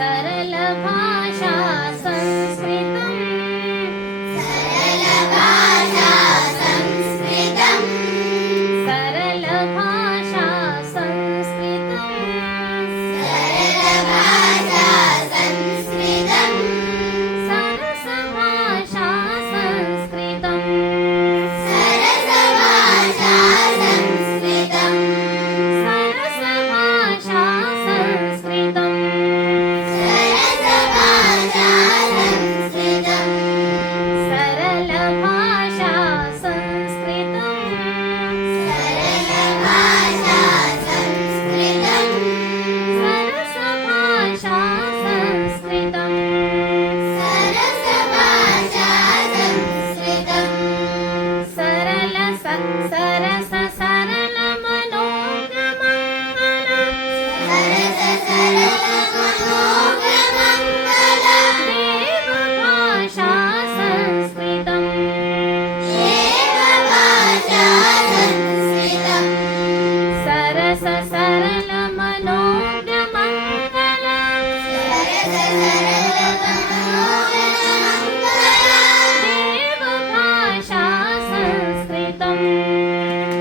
सरल भाषा संस्कृतम् सरल भाषा संस्कृतम् सरल भाषा संस्कृतम् सरल भाषा संस्कृतम् सरस भाषा संस्कृतम् सरस भाषा संस्कृतम् सरस भाषा संस्कृतम् सरस भाषा संस्कृतम् सरल भाषा संस्कृतम् सरल भाषा संस्कृतम् सरस भाषा संस्कृतम् सरस भाषा संस्कृतम् सरल सरस सरल मनोज्ञमङ्गल सरस सरल मनोज्ञमङ्गल देव भाषा संस्कृतम् देव भाषा संस्कृतम् सरस सरल मनोज्ञमङ्गल सरस सरल मनोज्ञमङ्गल देव भाषा संस्कृतम्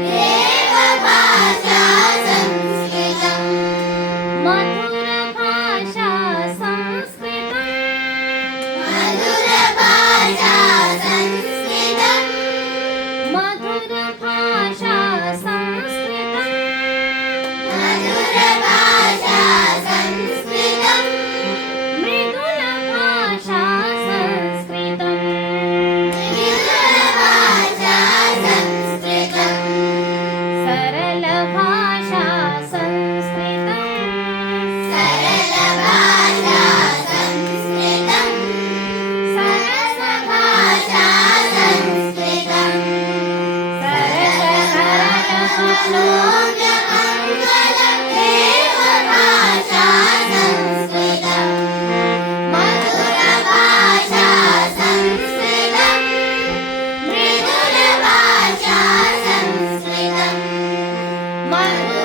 देव भाषा संस्कृतम् मधुर भाषा संस्कृतम् मधुर भाषा संस्कृतम् मधुर भाषा संस्कृतम् मधुर भाषा संस्कृतम् मृदुल भाषा संस्कृतम् मृदुल भाषा संस्कृतम् सरल भाषा संस्कृतम् सरल भाषा संस्कृतम् सरस भाषा संस्कृतम् सरस सरल मनोज्ञमङ्गल देव भाषा संस्कृतम् मधुर भाषा संस्कृतम् मृदुल भाषा संस्कृतम् मधुर